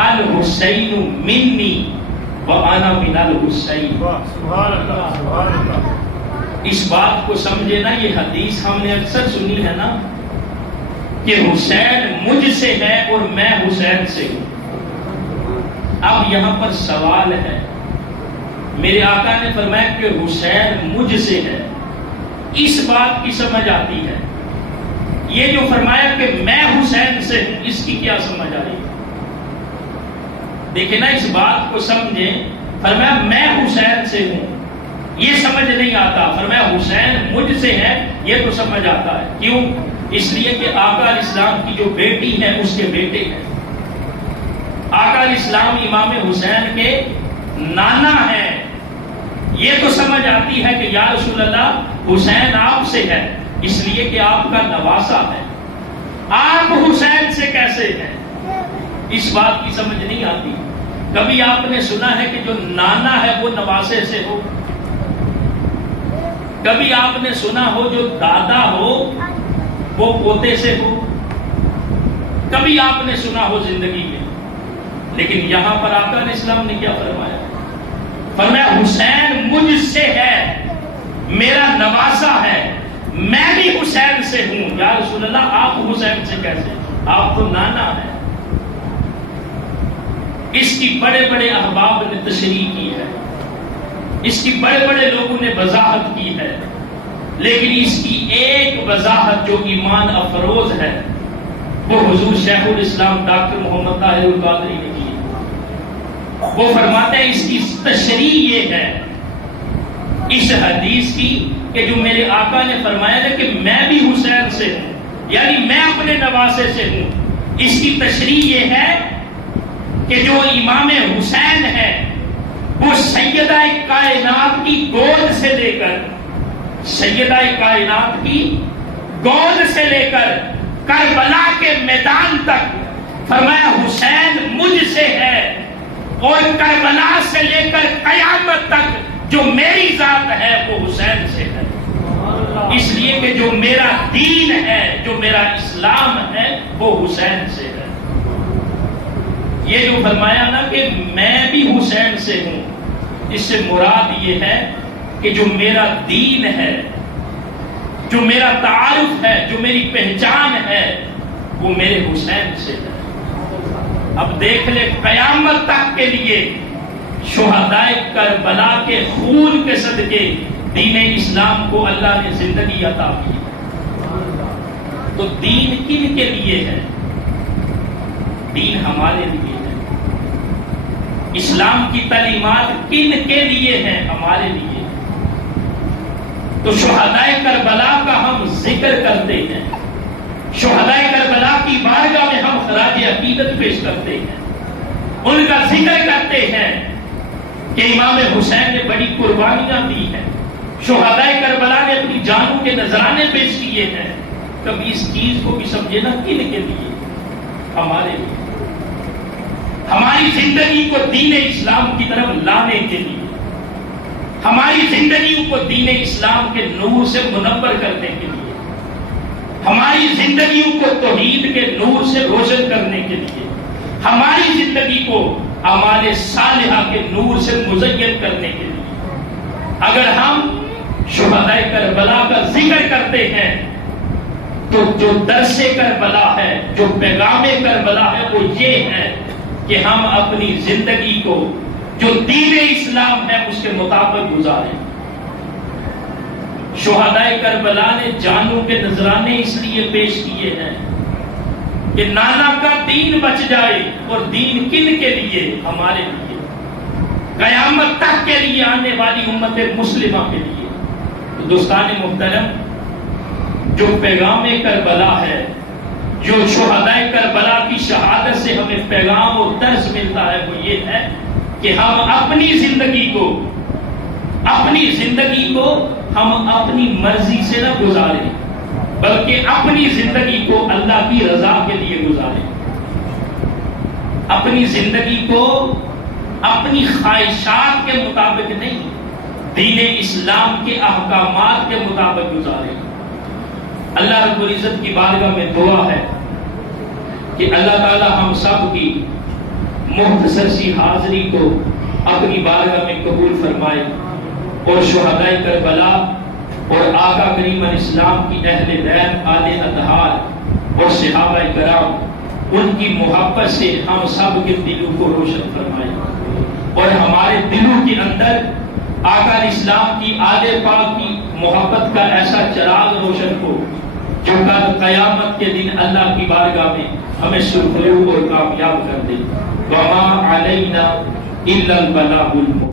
الحسین منی وانا من الحسین. سبحان اللہ سبحان اللہ. اس بات کو سمجھے نا, یہ حدیث ہم نے اکثر سنی ہے نا کہ حسین مجھ سے ہے اور میں حسین سے ہوں. اب یہاں پر سوال ہے, میرے آقا نے فرمایا کہ حسین مجھ سے ہے, اس بات کی سمجھ آتی ہے. یہ جو فرمایا کہ میں حسین سے ہوں, اس کی کیا سمجھ آ رہی ہے؟ دیکھیں نا, اس بات کو سمجھیں. فرمایا میں حسین سے ہوں, یہ سمجھ نہیں آتا. فرمایا حسین مجھ سے ہے, یہ تو سمجھ آتا ہے. کیوں؟ اس لیے کہ آقا علیہ السلام کی جو بیٹی ہے اس کے بیٹے ہیں. آقا علیہ السلام امام حسین کے نانا ہیں. یہ تو سمجھ آتی ہے کہ یا رسول اللہ حسین آپ سے ہے, اس لیے کہ آپ کا نواسا ہے. آپ حسین سے کیسے ہیں, اس بات کی سمجھ نہیں آتی. کبھی آپ نے سنا ہے کہ جو نانا ہے وہ نواسے سے ہو؟ کبھی آپ نے سنا ہو جو دادا ہو وہ پوتے سے ہو؟ کبھی آپ نے سنا ہو زندگی میں؟ لیکن یہاں پر آقا علیہ السلام نے کیا فرمایا؟ فرمایا حسین مجھ سے ہے, میرا نواسا ہے, میں بھی حسین سے ہوں. یا رسول اللہ آپ حسین سے کیسے؟ آپ تو نانا ہے. اس کی بڑے بڑے احباب نے تشریح کی ہے, اس کی بڑے بڑے لوگوں نے وضاحت کی ہے, لیکن اس کی ایک وضاحت جو ایمان افروز ہے وہ حضور شیخ الاسلام ڈاکٹر محمد طاہر القادری نے کی. وہ فرماتے ہیں اس کی تشریح یہ ہے اس حدیث کی کہ جو میرے آقا نے فرمایا تھا کہ میں بھی حسین سے ہوں, یعنی میں اپنے نواسے سے ہوں. اس کی تشریح یہ ہے کہ جو امام حسین ہے وہ سیدہ کائنات کی گود سے لے کر, سیدہ کائنات کی گود سے لے کر کربلا کے میدان تک فرمایا حسین مجھ سے ہے, اور کربلا سے لے کر قیامت تک جو میری ذات ہے وہ حسین سے ہے. اس لیے کہ جو میرا دین ہے, جو میرا اسلام ہے وہ حسین سے ہے. یہ جو فرمایا نا کہ میں بھی حسین سے ہوں, اس سے مراد یہ ہے کہ جو میرا دین ہے, جو میرا تعارف ہے, جو میری پہچان ہے وہ میرے حسین سے ہے. اب دیکھ لے, قیامت تک کے لیے شہدائے کربلا کے خون کے صدقے دین اسلام کو اللہ نے زندگی عطا کی. تو دین کن کے لیے ہے؟ دین ہمارے لیے ہے. اسلام کی تعلیمات کن کے لیے ہیں؟ ہمارے لیے. تو شہدائے کربلا کا ہم ذکر کرتے ہیں, شہدائے کربلا کی بارگاہ میں ہم خراج عقیدت پیش کرتے ہیں, ان کا ذکر کرتے ہیں کہ امام حسین نے بڑی قربانیاں دی ہیں, شہدائے کربلا نے اپنی جانوں کے نذرانے پیش کیے ہیں. کبھی اس چیز کو بھی سمجھے نا, کن کے لیے؟ ہمارے لیے. ہماری زندگی کو دین اسلام کی طرف لانے کے لیے, ہماری زندگیوں کو دین اسلام کے نور سے منور کرنے کے لیے, ہماری زندگیوں کو توحید کے نور سے روشن کرنے کے لیے, ہماری زندگی کو اعمال صالحہ کے نور سے مزین کرنے کے لیے. اگر ہم شہدائے کربلا کا ذکر کرتے ہیں تو جو درس کربلا ہے, جو پیغام کربلا ہے وہ یہ ہے کہ ہم اپنی زندگی کو جو دین اسلام ہے اس کے مطابق گزاریں. شہدائے کربلا نے جانوں کے نذرانے اس لیے پیش کیے ہیں کہ نانا کا دین بچ جائے, اور دین کن کے لیے؟ ہمارے لیے, قیامت تک کے لیے, آنے والی امت مسلمہ کے لیے. تو دوستان محترم, جو پیغام کربلا ہے, جو شہدائے کربلا کی شہادت سے ہمیں پیغام اور درس ملتا ہے وہ یہ ہے کہ ہم اپنی زندگی کو ہم اپنی مرضی سے نہ گزاریں, بلکہ اپنی زندگی کو اللہ کی رضا کے لیے گزاریں. اپنی زندگی کو اپنی خواہشات کے مطابق نہیں, دین اسلام کے احکامات کے مطابق گزاریں. اللہ رب العزت کی بارگاہ میں دعا ہے کہ اللہ تعالی ہم سب کی مختصر سی حاضری کو اپنی بارگاہ میں قبول فرمائے اور شہدائے کربلا اور آقا کریم علیہ السلام کی اہل بیت آل اطہار اور صحابہ کرام ان کی محبت سے ہم سب کے دلوں کو روشن فرمائے اور ہمارے دلوں کے اندر آقا علیہ السلام کی آل پاک کی محبت کا ایسا چراغ روشن ہو جو کل قیامت کے دن اللہ کی بارگاہ میں ہمیں سرخرو اور کامیاب کر دے. وما علینا الا البلاغ المبین.